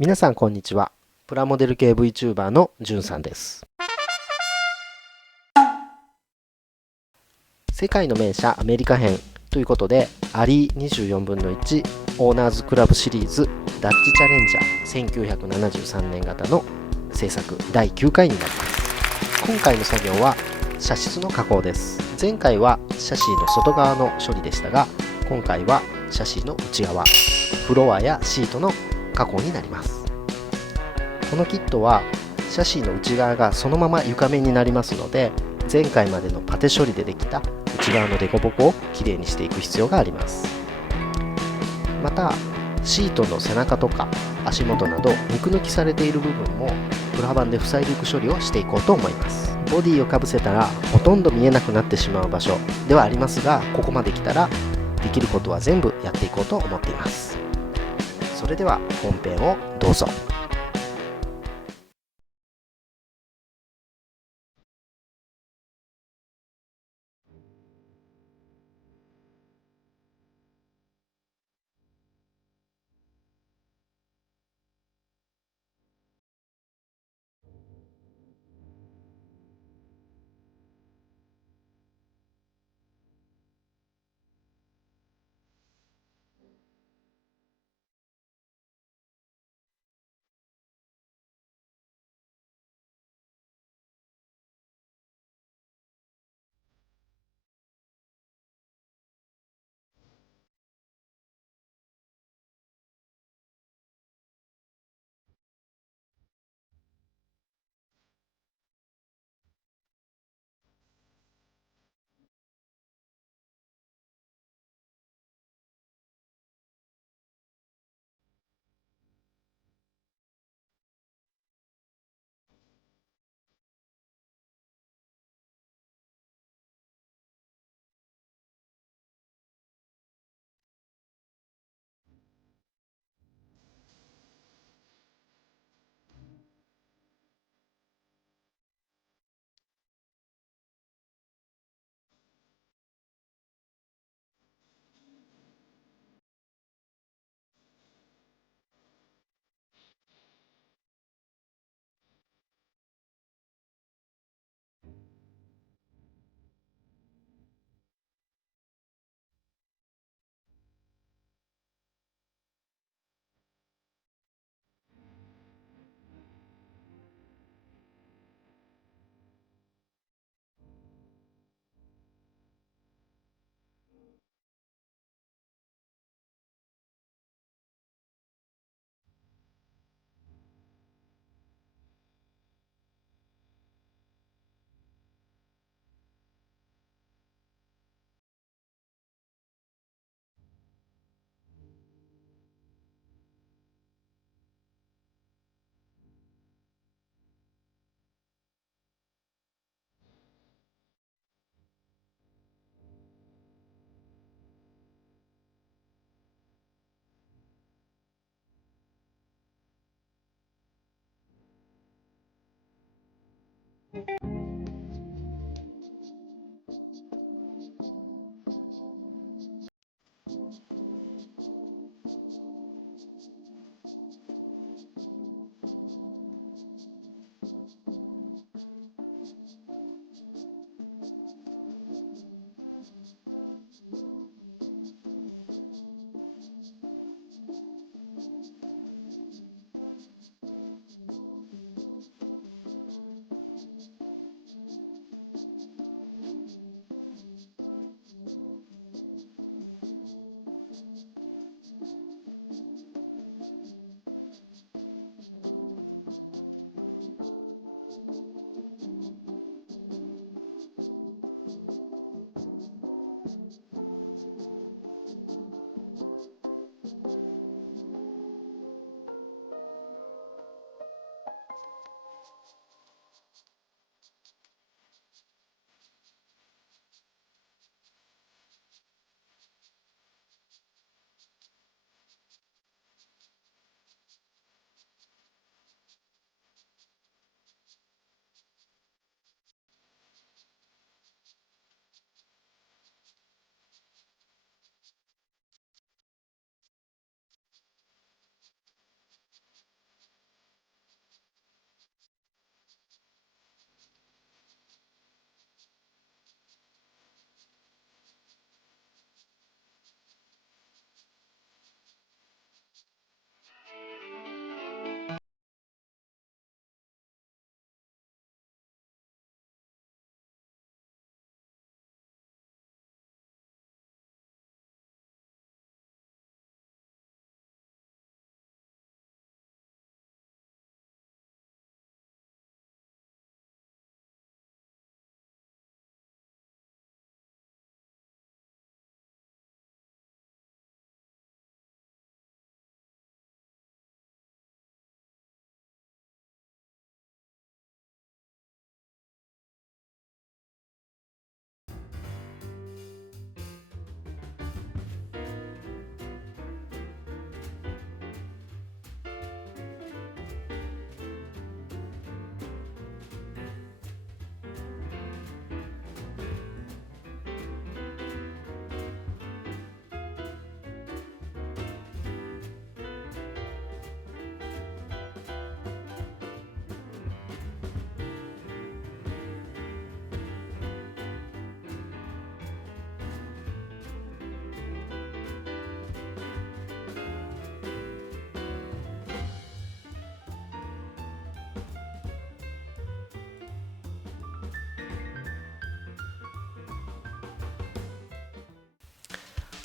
皆さんこんにちは。プラモデル系 VTuber のじゅんさんです。世界の名車アメリカ編ということで、アリー24分の1オーナーズクラブシリーズダッチチャレンジャー1973年型の制作第9回になります。今回の作業は車室の加工です。前回はシャシーの外側の処理でしたが、今回はシャシーの内側、フロアやシートの加工になります。このキットはシャシーの内側がそのまま床面になりますので、前回までのパテ処理でできた内側の凸凹をきれいにしていく必要があります。またシートの背中とか足元など肉抜きされている部分もプラ板で塞いでいく処理をしていこうと思います。ボディをかぶせたらほとんど見えなくなってしまう場所ではありますが、ここまで来たらできることは全部やっていこうと思っています。それでは本編をどうぞ。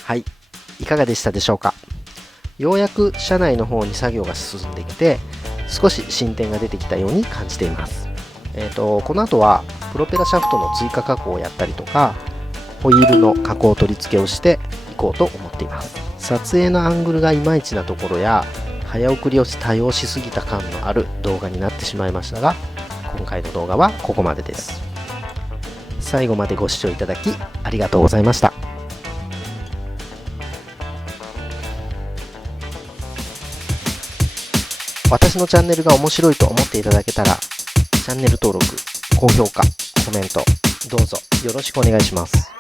はい、いかがでしたでしょうか。ようやく車内の方に作業が進んできて、少し進展が出てきたように感じています。この後はプロペラシャフトの追加加工をやったりとか、ホイールの加工取り付けをしていこうと思っています。撮影のアングルがいまいちなところや、早送りを多用しすぎた感のある動画になってしまいましたが、今回の動画はここまでです。最後までご視聴いただきありがとうございました。私のチャンネルが面白いと思っていただけたら、チャンネル登録、高評価、コメント、どうぞよろしくお願いします。